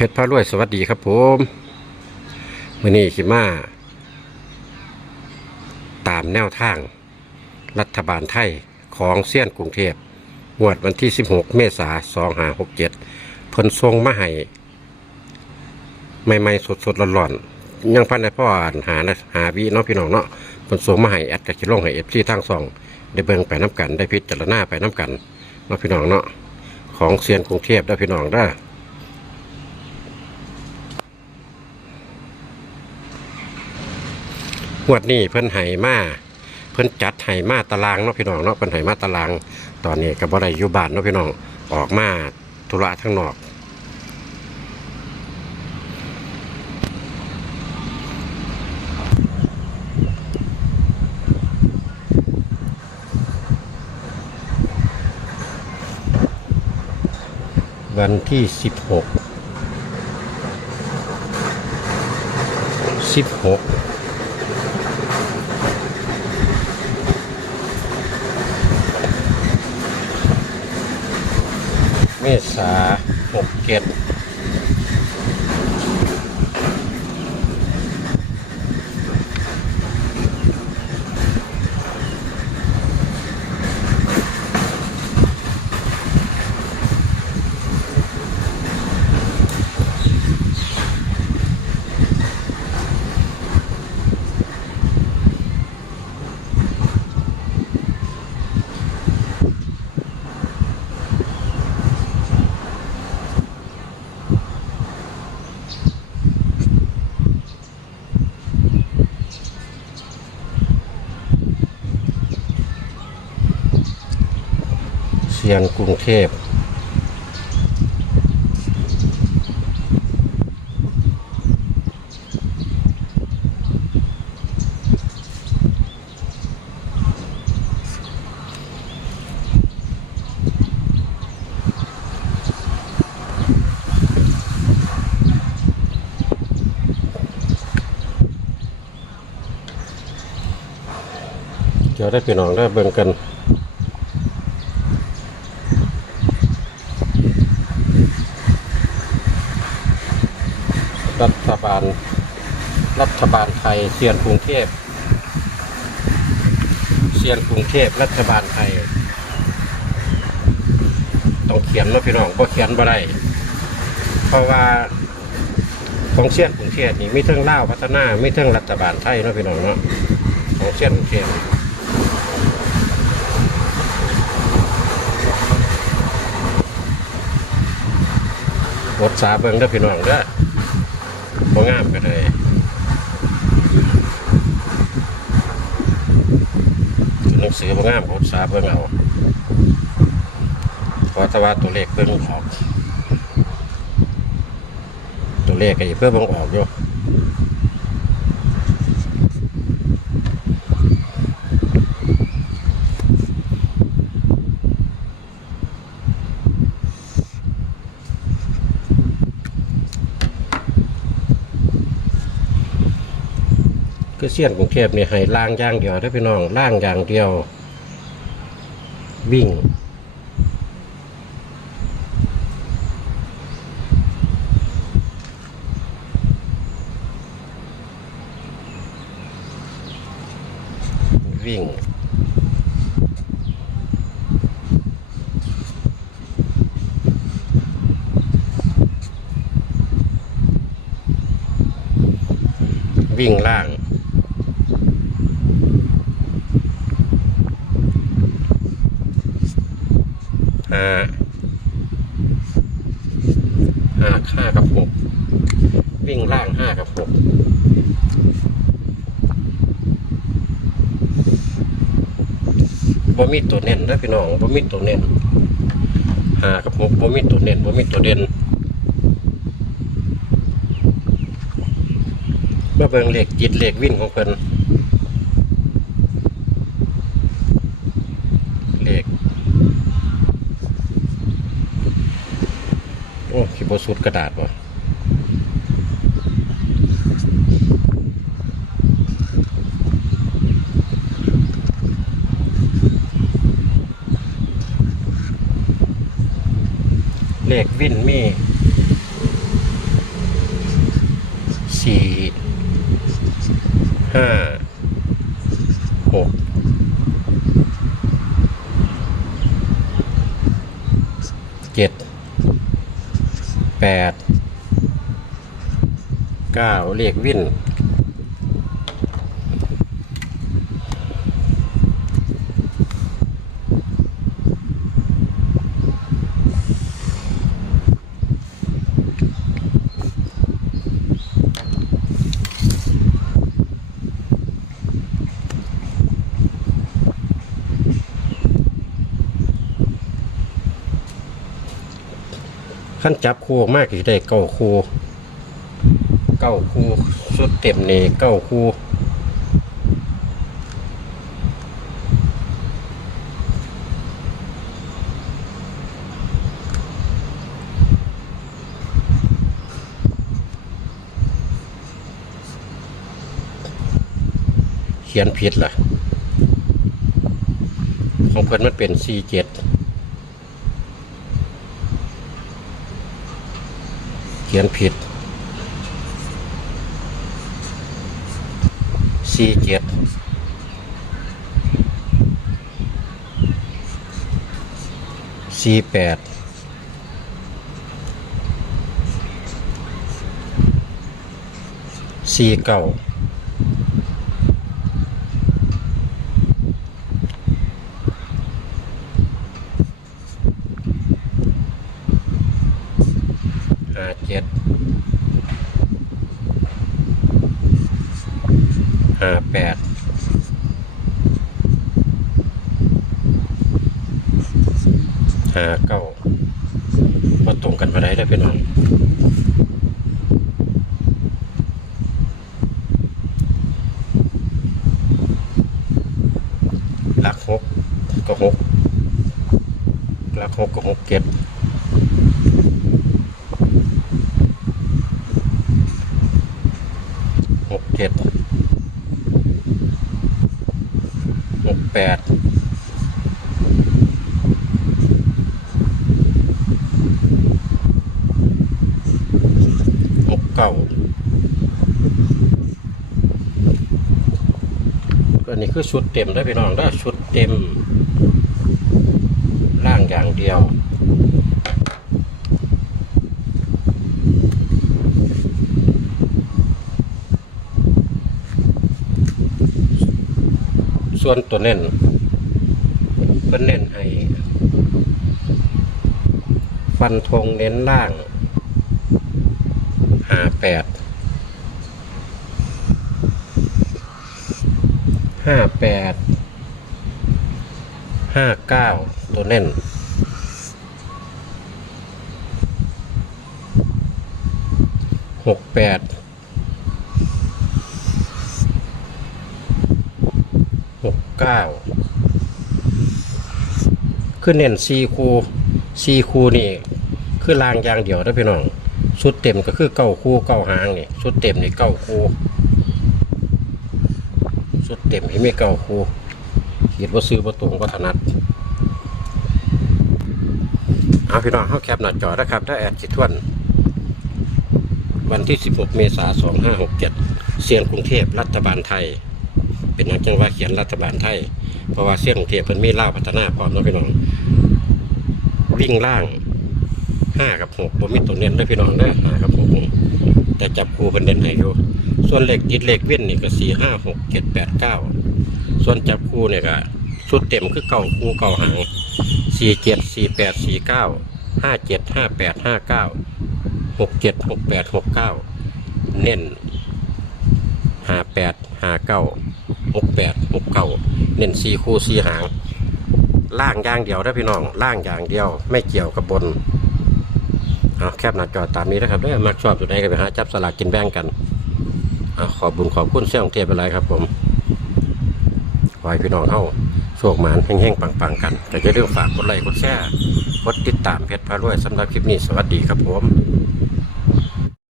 เพชรพระรวยสวัสดีครับผมมือนี้ขิมา ตามแนวทาง รัฐบาลไทยของเซียนกรุงเทพงวดวันที่ 16 เมษายน2567เพิ่นทรงมาให้ใหม่ๆสดๆร้อนๆยังพันในพ่ออ่านหานะหาวิเนาะพี่น้องเนาะเพิ่นส่งมาให้แอดกับคิลงให้เอฟซีทางซอง ได้เบิ่งไปน้ำกันได้พิจารณาไปน้ำกันเนาะพี่น้องเนาะของเซียนกรุงเทพได้พี่น้องได้ วดนี้เพิ่นไห่มาเพิ่นจัดไห่มาตารางเนาะพี่น้องเนาะเพิ่นไห่มาตาราง ตอนนี้กับบ่ไอยู่บ้านเนาะพี่น้องออกมาธุระทั้งนอกวันที่ 16 16 เมษาหกเจ็ด เชียงกรุงเทพเดี๋ยวได้พี่น้องได้เบิ่งกัน รัฐบาล รัฐบาลไทยเซียนกรุงเทพเซียนกรุงเทพรัฐบาลไทยต้องเขียนเนาะพี่น้องเพราะเขียนบ่ได้เพราะว่าของเซียนกรุงเทพนี่ไม่เทิงเล่าพัฒนาไม่เทิงรัฐบาลไทยเนาะพี่น้องเนาะของเซียนกรุงเทพบทสาเบิ่งเด้อพี่น้องเด้อ บ่งามกันเลยหนังสือบ่งามของสาเบิ่งเอาเพราะถ้าว่าตัวเลขเพิ่งออก ตัวเลขก็อย่าเพื่อเบิ่งออกอยู่ เสี้ยนกรุงเทพนี่ให้ล่างอย่างเดียวได้พี่น้องล่างอย่างเดียว วิ่ง วิ่งวิ่งล่าง ห้าห้าห้ากับหกวิ่งล่างห้ากับหกบ่มีตัวเน้นเด้อพี่น้องบ่มีตัวเน้นห้ากับหกบ่มีตัวเน้นบ่มีตัวเด่นมาเบิ่งเลขจิตเลขวิ่งของเพิ่นเลข โอ้ขี บสุดกระดาษวะเลขวินมีสี่ห้าหกเจ็ด แปดเก้าเลขวิ่น ขั้นจับคู่ออกมากที่ได้เก้าคู่เก้าคู่สุดเต็มนี่เก้าคู่เขียนผิดล่ะ ของเพิ่นมันเป็นสี่เจ็ด ขียนผิดสี่เจ็ดสี่แปดสี่เก้าาเจ็ดห้าแปดห้าเก้ามาตรงกันมาได้ได้อพี่น้องหลักหกก็หกหลักหกก็หกเก็ดหกเจ็ด หก แปดหกเก้าก็นี่คือชุดเต็มได้พี่น้องได้ชุดเต็ม ล่างอย่างเดียว ส่วนตัวเน้นเพิ่นเน้นให้ ฟันธงเน้นล่างห้าแปดห้าแปดห้าเก้าตัวเน้นหกแปด หก เก้าคือเน้นซีคูซีคูนี่คือรางยางเดียวนะพี่น้องชุดเต็มก็คือเก้าคู่เก้าหางนี่ชุดเต็มนี่เก้าคู่ชุดเต็มที่ไม่เก้าคู่ขีดว่าซื้อประตรงวัฒนัดเอาพี่น้องเข้าแคปหน้าจอนะครับถ้าแอดจิตทวนวันที่ 16 เมษายน 2567 เสียงกรุงเทพรัฐบาลไทย เป็นนักจังหวะเขียนรัฐบาลไทย เพราะว่าเสียงกรุงเทพเพิ่นมีล่าพัฒนาพร้อมนะพี่น้อง วิ่งล่างห้ากับหกบ่มีตัวเน้นเด้พี่น้องเด้อห้ากับหกแต่จับคู่เพิ่นเด่นให้อยู่ส่วนเลขติดเลขเว้นนี่ก็สี่ห้าหกเจ็ดแปดเก้าส่วนจับคู่เนี่ยก็ชุดเต็มคือเก่าคู่เก่าหางสี่เจ็ดสี่แปดสี่เก้าห้าเจ็ดห้าแปดห้าเก้าหกเจ็ดหกแปดหกเก้าเน้นห้าแปดห้าเก้า หกแปดหกเก้าเน้นสี่คู่สี่หาง ล่างอย่างเดียวได้อพี่น้อง ล่างอย่างเดียว ไม่เกี่ยวกับบนเอาแคบหน้าจอตามนี้นะครับเด้อมักชอบอยู่ไหนก็ไปหาจับสลากกินแบ่งกันเอาขอบบุญขอบคุณเสี่ยงเทียบไปเลยครับผมขอให้พี่น้องเฮาโชคหมานแห้งๆปังๆกันแต่อย่าลืมฝากกดไลค์กดแชร์กดติดตามเพจพารวยสำหรับคลิปนี้สวัสดีครับผม